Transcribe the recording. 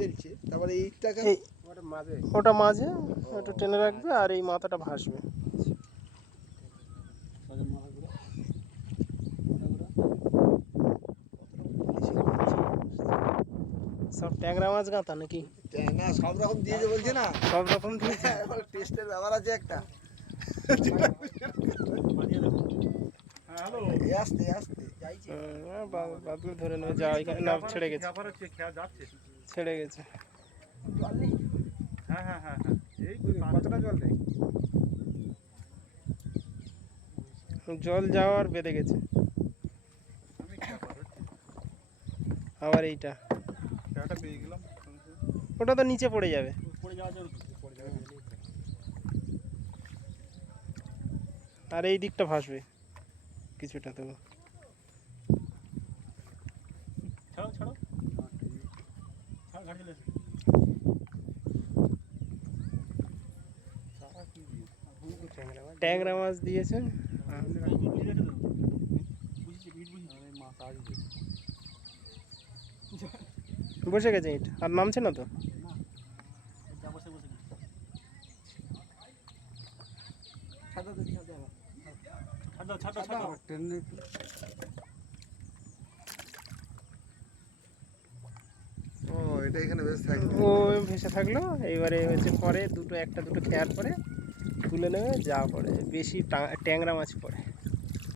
ফেলছে, তারপরে এইটাকে ওটা মাঝে ওটা টেনে রাখবে আর এই মাথাটা ভাসবে। সব ট্যাংরা মাছ গাঁথা নাকি? না, সব রকম দিয়েছে বলছে না, সব রকম দিয়েছে। টেস্টের ব্যাপার আছে একটা। আস্তে আস্তে বাদল ধরে নেবে, যা এখানে না ছেড়ে গেছে, ছেড়ে গেছে। হ্যাঁ হ্যাঁ হ্যাঁ হ্যাঁ, এই কতটা জল দেয়? জল যাওয়ার বেঁধে গেছে। আবার এইটা পেয়ে গেলাম, ওটা তো নিচে পড়ে যাবে। আর এই দিকটা ভাসবে কিছুটা। তো ট্যাংরা মাছ দিয়েছেন, বসে গেছে ইট, আর নামছে না তো। ও, এটা এখানে বেশ থাকবে। ও ভেসে থাকলো। এইবারে হচ্ছে পরে একটা দুটো খেয়ার পরে তুলে নেবে, যা পড়ে বেশি ট্যাংরা মাছ পড়ে।